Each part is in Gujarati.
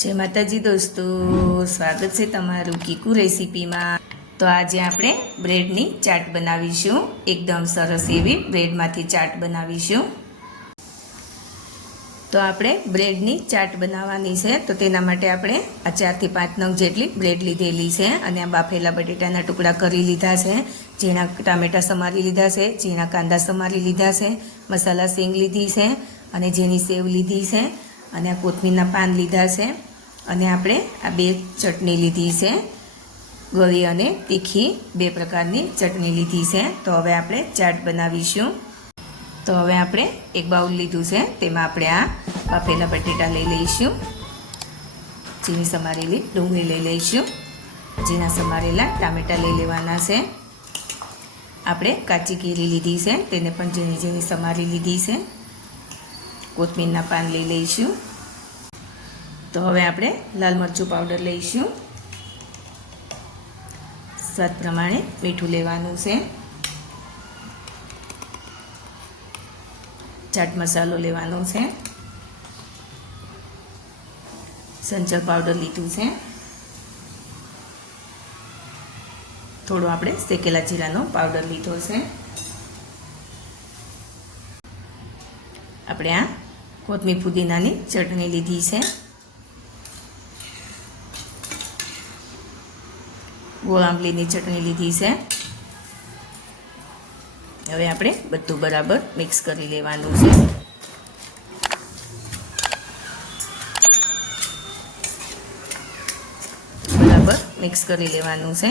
જય માતાજી દોસ્તો, સ્વાગત છે તમારું કીકુ રેસીપીમાં. તો આજે આપણે બ્રેડની ચાટ બનાવીશું. એકદમ સરસ એવી બ્રેડમાંથી ચાટ બનાવીશું. તો આપણે બ્રેડની ચાટ બનાવવાની છે, તો તેના માટે આપણે આ ચારથી પાંચ નંગ જેટલી બ્રેડ લીધેલી છે અને આ બાફેલા બટેટાના ટુકડા કરી લીધા છે. ઝીણા ટામેટાં સમારી લીધા છે, ઝીણા કાંદા સમારી લીધા છે, મસાલા સિંગ લીધી છે અને ઝીણી સેવ લીધી છે અને આ કોથમીરના પાન લીધા છે. અને આપણે આ બે ચટણી લીધી છે. ગળી અને તીખી બે પ્રકારની ચટણી લીધી છે. તો હવે આપણે ચાટ બનાવીશું. તો હવે આપણે એક બાઉલ લીધું છે. તેમાં આપણે આ બાફેલા બટેટા લઈ લઈશું. ઝીણી સમારેલી ડુંગળી લઈ લઈશું. ઝીણા સમારેલા ટામેટાં લઈ લેવાના છે. આપણે કાચી કેરી લીધી છે. તેને પણ ઝીણી ઝીણી સમારી લીધી છે. કોથમીરના પાન લઈ લઈશું. તો હવે આપણે લાલ મરચું પાવડર લઈશું. સ્વાદ પ્રમાણે મીઠું લેવાનું છે. ચાટ મસાલો લેવાનો છે. સંચર પાવડર લીધું છે. થોડો આપણે શેકેલા જીરાનો પાવડર લીધો છે. આપણે આ કોથમીર પુદીનાની ચટણી લીધી છે. ગોળ આંબલીની ચટણી લીધી છે. હવે આપણે બધું બરાબર મિક્સ કરી લેવાનું છે. બરાબર મિક્સ કરી લેવાનું છે.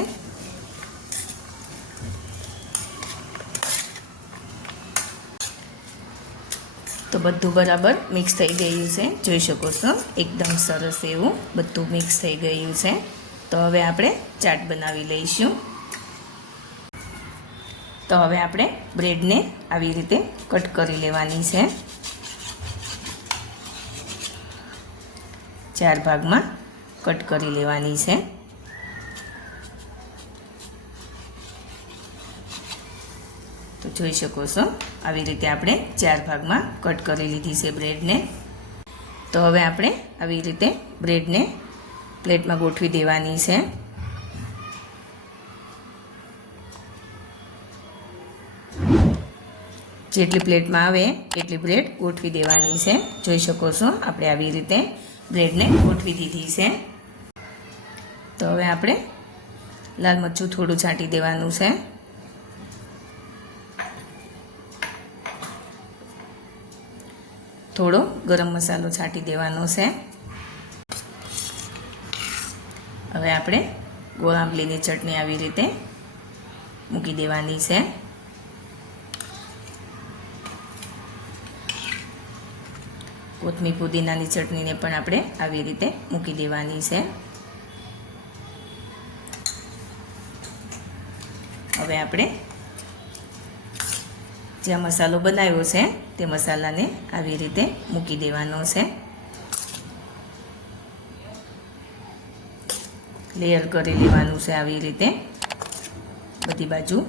તો બધું બરાબર મિક્સ થઈ ગયું છે. જોઈ શકો છો? એકદમ સરસ એવું બધું મિક્સ થઈ ગયું છે. તો હવે આપણે ચાટ બનાવી લઈશું. તો હવે આપણે બ્રેડને આવી રીતે કટ કરી લેવાની છે. ચાર ભાગમાં કટ કરી લેવાની છે. તો જોઈ શકો છો, આવી રીતે આપણે ચાર ભાગમાં કટ કરી લીધી છે બ્રેડને. તો હવે આપણે આવી રીતે બ્રેડને પ્લેટમાં ગોઠવી દેવાની છે. જેટલી પ્લેટમાં આવે એટલી બ્રેડ ગોઠવી દેવાની છે. જોઈ શકો છો, આપણે આવી રીતે બ્રેડને ગોઠવી દીધી છે. તો હવે આપણે લાલ મરચું થોડું છાંટી દેવાનું છે. થોડો ગરમ મસાલો છાંટી દેવાનો છે. હવે આપણે ગોળ આંબલીની ચટણી આવી રીતે મૂકી દેવાની છે. કોથમી પુદીનાની ચટણીને પણ આપણે આવી રીતે મૂકી દેવાની છે. હવે આપણે જે મસાલો બનાવ્યો છે, તે મસાલાને આવી રીતે મૂકી દેવાનો છે. લેયર કરી લેવાનું છે આવી રીતે. બધી બાજુ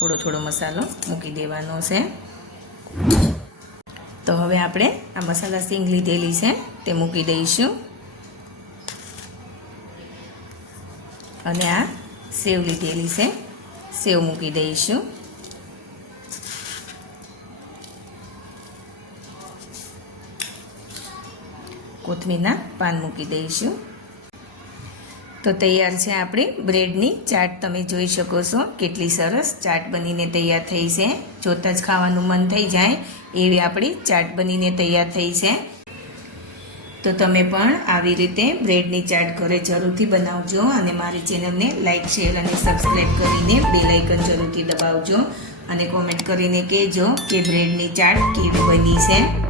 થોડો થોડો મસાલો મૂકી દેવાનો છે. તો હવે આપણે આ મસાલા સિંગ લીધેલી છે, તે મૂકી દઈશું. અને આ સેવ લીધેલી છે, સેવ મૂકી દઈશું. કોથમીરના પાન મૂકી દઈશું. તો તૈયાર છે આપણી બ્રેડની ચાટ. તમે જોઈ શકો છો કેટલી સરસ ચાટ બનીને તૈયાર થઈ છે. જોતાં જ ખાવાનું મન થઈ જાય એવી આપણી ચાટ બનીને તૈયાર થઈ છે. તો તમે પણ આવી રીતે બ્રેડની ચાટ ઘરે જરૂરથી બનાવજો અને મારી ચેનલને લાઇક શેર અને સબસ્ક્રાઈબ કરીને બેલાઇકન જરૂરથી દબાવજો અને કોમેન્ટ કરીને કહેજો કે બ્રેડની ચાટ કેવી બની છે.